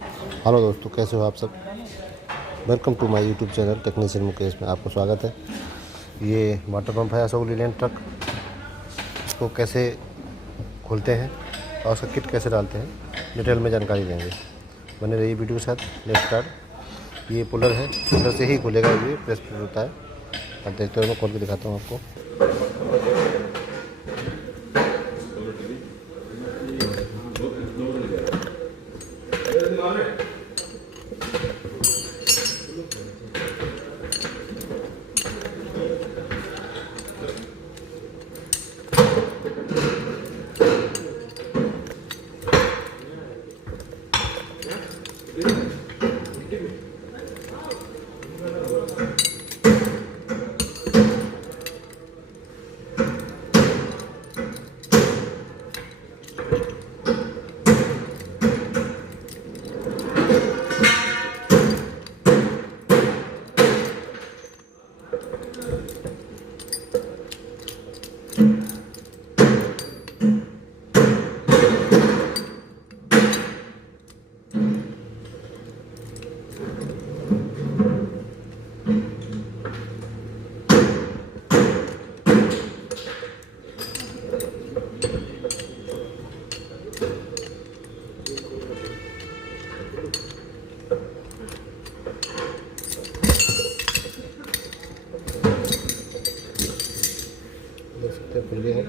Hello दोस्तों, कैसे हो आप सब। Welcome to my YouTube channel technician Mukesh में आपको स्वागत है। ये वाटर पंप है अशोक लैंड ट्रक। इसको कैसे खोलते हैं और उसका किट कैसे डालते हैं डिटेल में जानकारी देंगे। बने रहिए वीडियो के साथ। Let's start. ये पुलर है, पुलर से ही खुलेगा। ये प्रेस पुलर होता है। अब देखते हुए मैं खोल के दिखाता हूँ आपको। देख सकते हैं खुले हैं।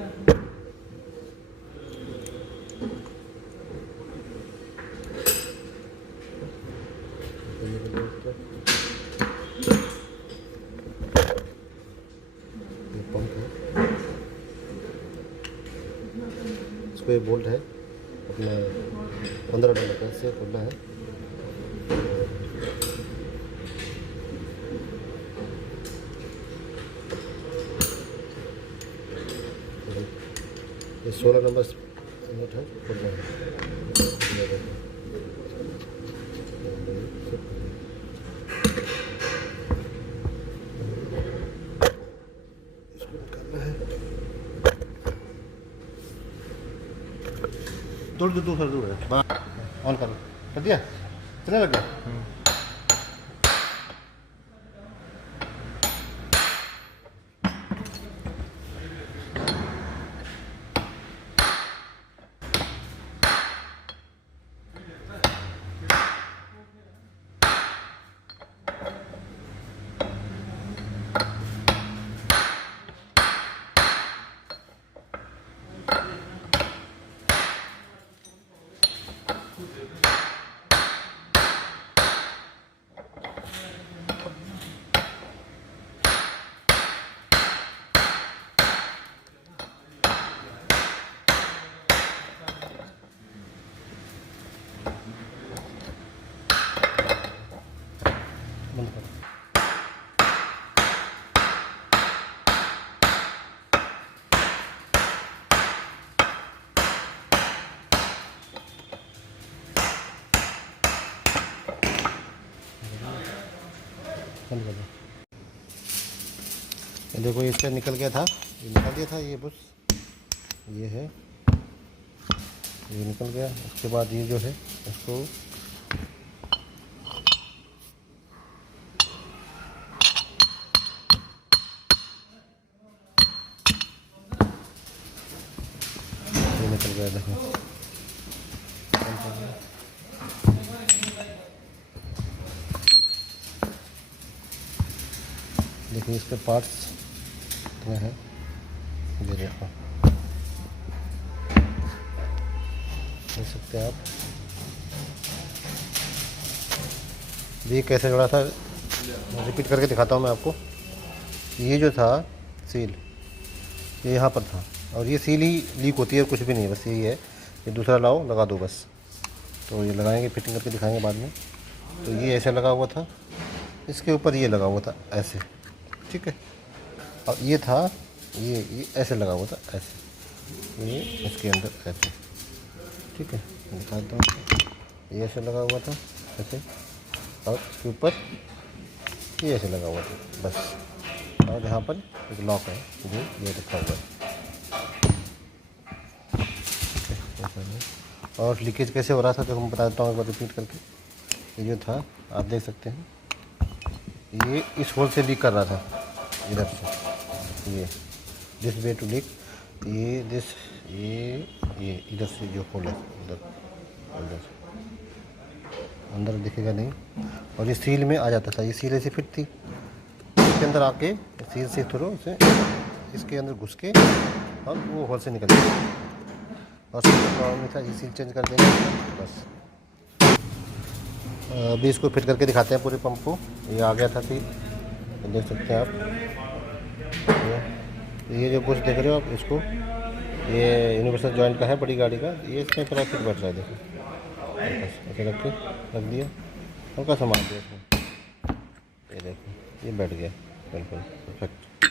ये पंप है, इसको ये बोल्ट है अपना 15 डॉलर का, इससे खुला है। ये 16 नंबर नोट है, खुल रहा है। इसको निकालना है। दूर दूर दूर दूर है। ऑन कर दिया, चलने लग गया। बंद कर। बंद कर दो। ये देखो, इससे निकल गया था, ये निकल गया था। ये बस ये है, ये निकल गया। उसके बाद ये जो है इसको ये निकल गया। देखो देखिए, इसके पार्ट्स इतने हैं। ये देखो, देख सकते हैं आप। ये कैसे जुड़ा था, रिपीट करके दिखाता हूँ मैं आपको। ये जो था सील, ये यहाँ पर था, और ये सील ही लीक होती है, कुछ भी नहीं है, बस यही है। ये दूसरा लाओ, लगा दो बस। तो ये लगाएंगे, फिटिंग करके दिखाएंगे बाद में। तो ये ऐसे लगा हुआ था, इसके ऊपर ये लगा हुआ था ऐसे, ठीक है। और ये था, ये ऐसे लगा हुआ था ऐसे, ये इसके अंदर ऐसे, ठीक है। दिखाता हूँ। ये ऐसे लगा हुआ था ऐसे, और इसके ऊपर ये ऐसे लगा हुआ था बस। और यहाँ पर एक लॉक है जो ये रखा हुआ है। और लीकेज कैसे हो रहा था, तो मैं बता देता हूँ एक बार रिपीट करके। ये जो था आप देख सकते हैं, ये इस होल से लीक कर रहा था, इधर से ये दिस वे टू लीक, ये दिस ये इधर से जो होल है इधर अंदर अंदर दिखेगा नहीं, और ये सील में आ जाता था। ये सील ऐसे फिट थी, इसके अंदर आके सील से थ्रू उसे इसके अंदर घुस के और वो होल से निकल गया, और प्रॉब्लम नहीं था। ये सील चेंज कर देंगे बस। अभी इसको फिट करके दिखाते हैं पूरे पंप को। ये आ गया था सील, देख सकते हैं आप। ये जो बुश देख रहे हो आप, इसको ये यूनिवर्सल जॉइंट का है बड़ी गाड़ी का, ये इसमें थोड़ा फिट बैठ रहा है। देखो ऐसे रख के रख दिया, हल्का सा मार दिया इसमें, ये देखो ये बैठ गया बिल्कुल परफेक्ट,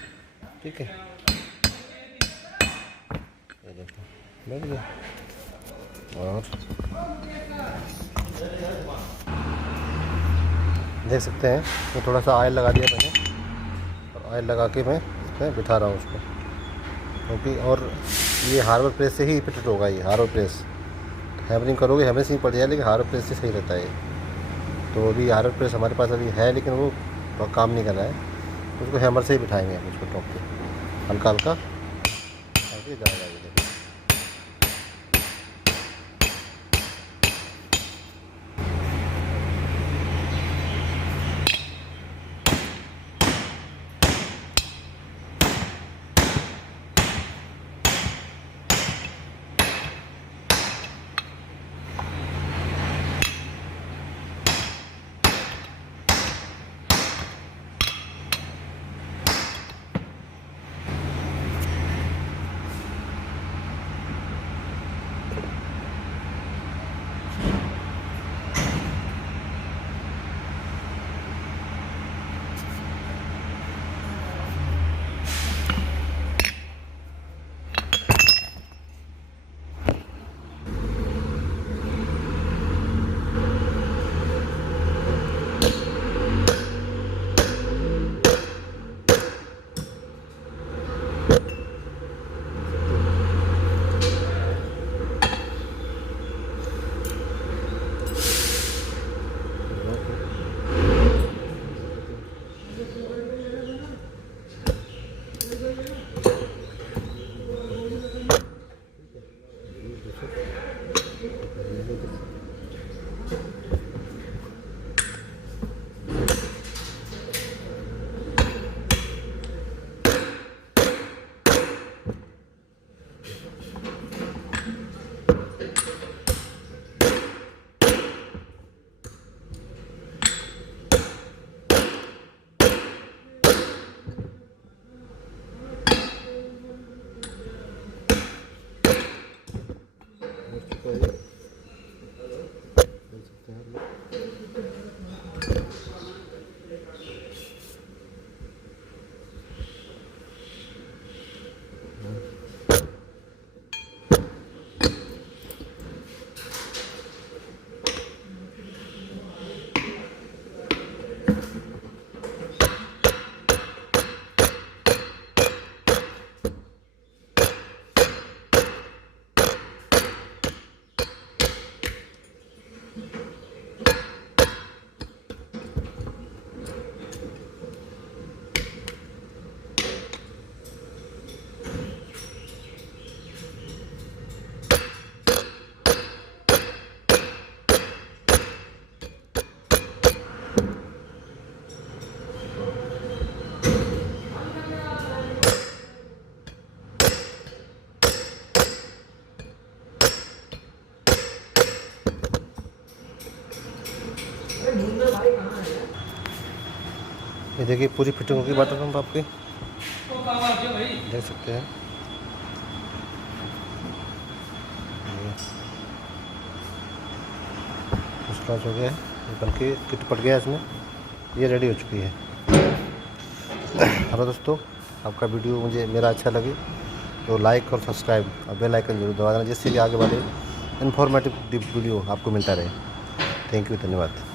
ठीक है। ये देखो बैठ गया। और देख सकते हैं तो थोड़ा सा ऑयल लगा दिया मैंने, और ऑयल लगा के मैं इसमें बिठा रहा हूँ उसको, क्योंकि और ये हार्बर प्रेस से ही फिट होगा। ये हार्बर प्रेस हैमरिंग करोगे हैमरिंग से ही पड़ जाए, लेकिन हार्बर प्रेस से सही रहता है। तो अभी हार्बर प्रेस हमारे पास अभी है, लेकिन वो काम नहीं कर रहा है, उसको हैमर से ही बिठाएंगे हम उसको टॉप पे, हल्का हल्का ऐसे जा जाएगा। ये देखिए पूरी फिटिंग होगी वाटर पंप आपकी, देख सकते हैं। स्क्रैच हो गया है, बल्कि किट पड़ गया इसमें, ये रेडी हो चुकी है। हेलो दोस्तों, आपका वीडियो मुझे मेरा अच्छा लगे तो लाइक और सब्सक्राइब और बेल आइकन जरूर दबा देना, जिससे कि आगे वाले इन्फॉर्मेटिव वीडियो आपको मिलता रहे। थैंक यू, धन्यवाद।